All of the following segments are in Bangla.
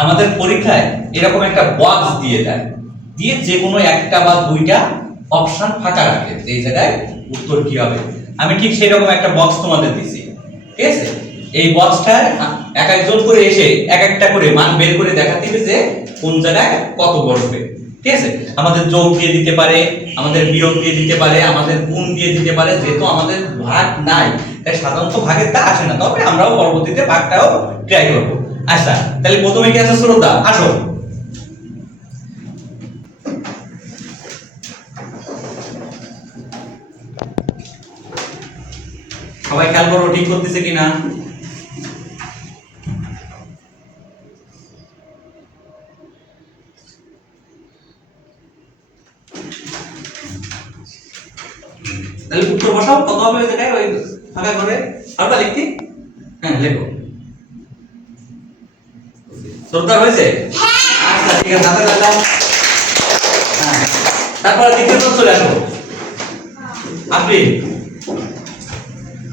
আমাদের পরীক্ষায় এরকম একটা বক্স দিয়ে দেয়, দিয়ে যে কোনো একটা বা দুইটা অপশন ফাঁকা রাখে এই জায়গায় উত্তর কি হবে। আমি ঠিক সেরকম একটা বক্স তোমাদের দিছি, ঠিক আছে? এই বক্সটা এক একজন করে এসে এক একটা করে মান বের করে দেখাতে হবে যে কোন জায়গায় কত বসবে, ঠিক আছে? আমাদের যোগ দিয়ে দিতে পারে, আমাদের বিয়োগ দিয়ে দিতে পারে, আমাদের গুণ দিয়ে দিতে পারে। যেহেতু আমাদের ভাগ নাই তাই সাধারণত ভাগেরটা আসে না, তবে আমরাও পরবর্তীতে ভাগটাও ট্রাই করব। আচ্ছা, তাহলে প্রথমে কি আছে শ্রদ্ধা, আসো। সবাই খেয়াল করো ঠিক করতেছে কিনা। তাহলে উত্তর বসাও, কত হবে ওই জায়গায় ওই ফাঁকা করে আরটা লিখতে। হ্যাঁ লেখো। শ্রদ্ধা হয়েছে? আচ্ছা ঠিক আছে, হাতে রাখলাম। হ্যাঁ, তারপর দ্বিতীয় চলে আসো। আপনি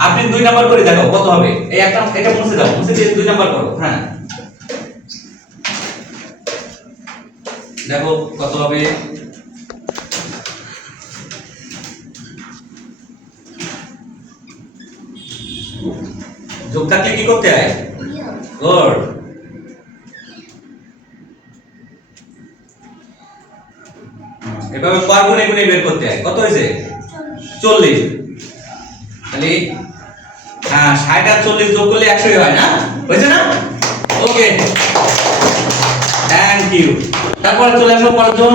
আপনি 2 নাম্বার করে দেখো কত হবে। এই একটা এটা মুছে দাও, মুছে দিয়ে 2 নাম্বার করো। হ্যাঁ দেখো কত হবে। যোগ থাকলে কি করতে হয়? গুড। এভাবে পার গুণে গুণে বের করতে হয়। কত হয়েছে? 40। তাহলে হ্যাঁ 60 আর 40 যোগ করলে 100 হয় না? হয়েছে না? ওকে, থ্যাংক ইউ। তারপর চলে আসো পরেরজন,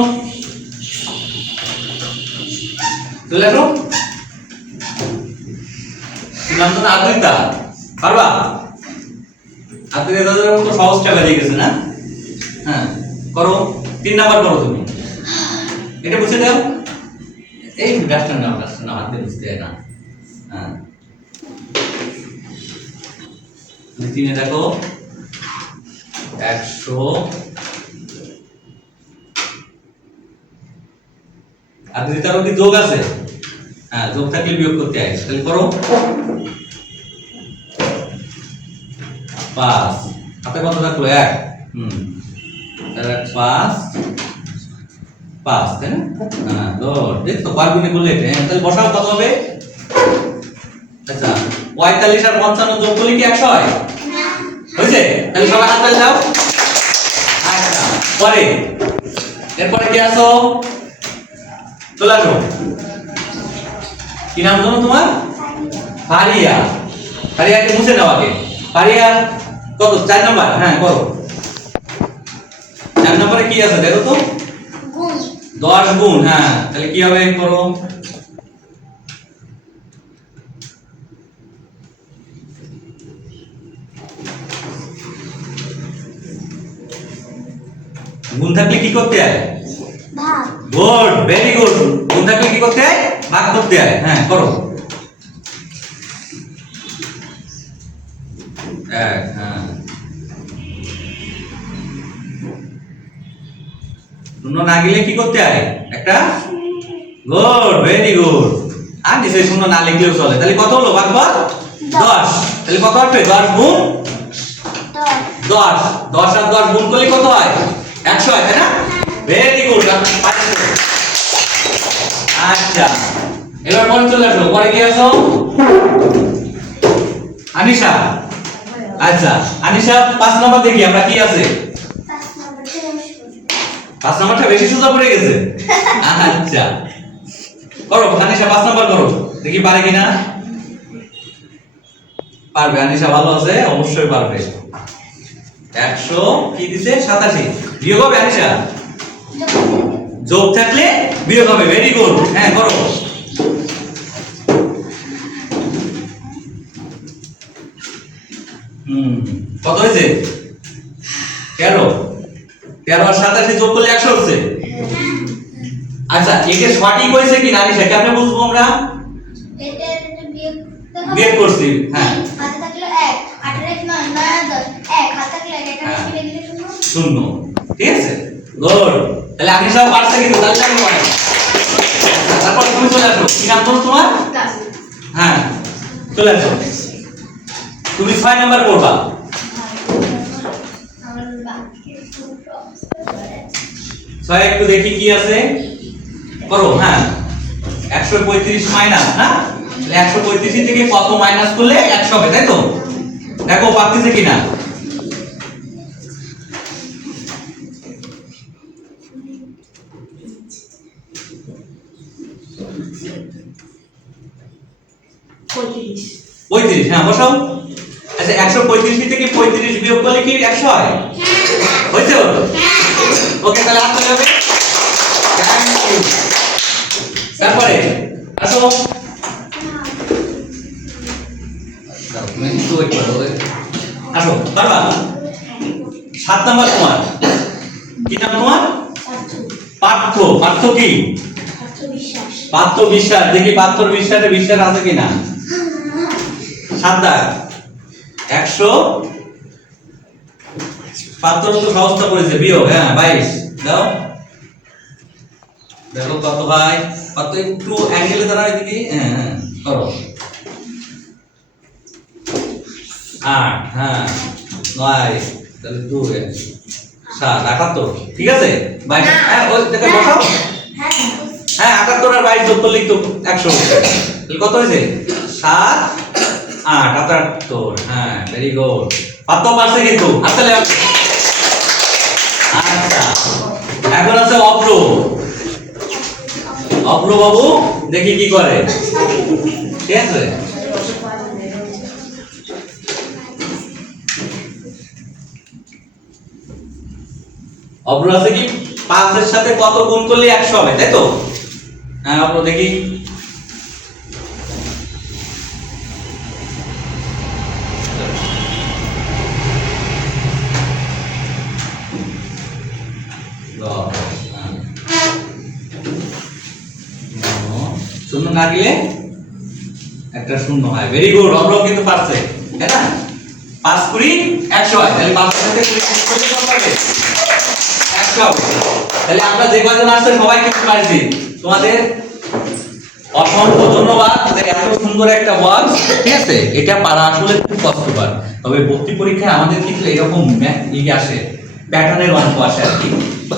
চলে আসো। নাম তো আদ্রিতা, পারবা? আদ্রিতা দাদার মতো সহজ টাকা দিয়ে গেছে না? হ্যাঁ করো, 3 নাম্বার করো তুমি। এটা বুঝে দাও। এই ডাস্টার নাও, হাত দিয়ে বুঝতে হয় না। হ্যাঁ তিনে দেখো 100। আদ্রিতারও কি যোগ আছে? হ্যাঁ যোগ থাকলে বিয়োগ করতে হয়। তাহলে করো 5। হাতে কত থাকলো? 1। তাহলে 5 5, তাই না? হ্যাঁ দেখ তো বার গুণে করলে তাহলে বসাও কত হবে? আচ্ছা 45 আর 55 যোগ করলে কি 100 হয়? না। হয়েছে? তাহলে সবাই হাত তালি দাও। আচ্ছা পরে এরপরে কি আসো? চলে আসো। কি নাম জানো তোমার? ফারিয়া। ফারিয়াকে মুছে দাও আগে। ফারিয়া কত? 4 নাম্বার। হ্যাঁ করো। 4 নম্বরে কি আছে দেখো তো? গুণ। 10 গুণ। হ্যাঁ তাহলে কি হবে করো। গুণ থাকলে কি করতে হয়? ভাগ। Good, very good. গুণ থাকলে কি করতে হয়? ভাগ করতে হয়। হ্যাঁ করো। হ্যাঁ শূন্য না গেলে কি করতে হয়? একটা গুড, ভেরি গুড। আর নিচে শূন্য না লিখলেও চলে। তাহলে কত হলো? ভাগফল 10। তাহলে কত হবে? 10 গুণ 10। 10 আর 10 গুণ করলে কত হয়? 100 হয়, তাই না? Very good. আচ্ছা এবার পরে চলে আসো। পরে কি আসো? আনিশা। আচ্ছা আনিশা 5 নাম্বার দেখি আমরা কি আছে। 5 নাম্বারটা বেশি সোজা পড়ে গেছে। আচ্ছা করো আনিশা, 5 নাম্বার করো দেখি পারে কিনা। পারবে, আনিশা ভালো আছে, অবশ্যই পারবে। 100 কি দিছে? 87। বিয়োগ হবে আনিশা? যোগ থাকলে বিয়োগ হবে। Very good. হ্যাঁ করো। কত হয়েছে? 13। 13 আর 87 যোগ করলে 100 হচ্ছে। আচ্ছা একে সঠিক হয়েছে কি না আনিশা কেমনে বুঝবো আমরা? এটা বিয়োগ করছি। হ্যাঁ হাতে থাকলো 1, 8 এর 9, 9 আর 10, 1 হাতে থাকলো 1, এটা মিলে দিলে 0। ঠিক আছে গুড। তাহলে আনিশা পারছে কিন্তু তাহলে আমি পারি। তারপর তুমি চলে আসো। কি নাম তোমার? হ্যাঁ চলে আসো। তুমি 6 নাম্বার পড়বা। ছয় একটু দেখি কি আছে করো। হ্যাঁ 135 মাইনাস না, তাহলে 135 থেকে কত মাইনাস করলে 100 হবে, তাই তো? দেখো পারতেছে কিনা। পঁয়ত্রিশ, হ্যাঁ বসাও। আচ্ছা 135 থেকে 35 বিয়োগ করলে কি 100 হয়? হয়েছে? ওকে তাহলে হাত তুলে হবে। তারপরে আসো, আসো পারবা। 7 নাম্বার তোমার কি নাম তোমার? পার্থ। পার্থ কি? পার্থ বিশ্বাস। দেখি পার্থ বিশ্বাসে বিশ্বাস আছে কিনা। 7 দাগ 100 পার্থ তো সহজটা করেছে বিয়োগ। হ্যাঁ 22 দাও। দেখো কত ভাই? পার্থ একটু অ্যাঙ্গেলে দাঁড়াও এদিকে। হ্যাঁ হ্যাঁ করো। 8, হ্যাঁ 9, তাহলে 2 7 78। ঠিক আছে 22। হ্যাঁ ওই দেখে বসাও। হ্যাঁ 78 আর 22 যোগ করলেই তো 100। তাহলে কত হয়েছে? 7 8 78। হ্যাঁ ভেরি গুড। পার্থ পারছে কিন্তু। আসলে আচ্ছা এখন আছে অপ্র। অপ্র বাবু দেখি কি করে। ঠিক আছে অপ্র আছে কি 5 এর সাথে কত গুণ করলে 100 হবে, তাই তো? হ্যাঁ অপ্র দেখি। শূন্য না দিলে একটা শূন্য হয়। Very good. অপ্র কিন্তু পারছে, তাই না? 5 কুড়ি 100 হয়। তাহলে 5 এর সাথে 20 গুণ করলে কত হবে? 100 হবে। তাহলে আমরা যে কয়জন আসছে সবাই কিন্তু পারছি। তোমাদের অসংখ্য ধন্যবাদ। এত সুন্দর একটা ওয়ার্ক, ঠিক আছে? এটা পারা আসলে খুব কষ্টকর, তবে ভর্তি পরীক্ষায় আমাদের কিন্তু এরকম আসে, প্যাটার্নের অঙ্ক আসে আর কি।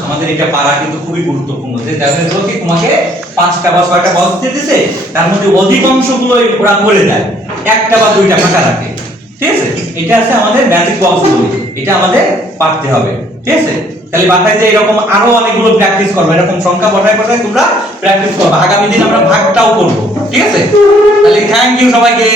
আমাদের এটা পারা কিন্তু খুবই গুরুত্বপূর্ণ। যে দেখো কি তোমাকে 5টা বা 6টা বক্স দিয়ে দিয়েছে, তার মধ্যে অধিকাংশগুলো ওরা করে দেয়, 1টা বা 2টা ফাঁকা রাখে। ঠিক আছে? এটা আছে আমাদের ম্যাজিক বক্স বলি, এটা আমাদের পারতে হবে। ঠিক আছে? তাহলে বাসায় যে এরকম আরো অনেকগুলো প্র্যাকটিস করবে, এরকম সংখ্যা বসায় বসায় তোমরা প্র্যাকটিস করবে। আগামী দিন আমরা ভাগটাও করব। ঠিক আছে? তাহলে থ্যাংক ইউ সবাইকে।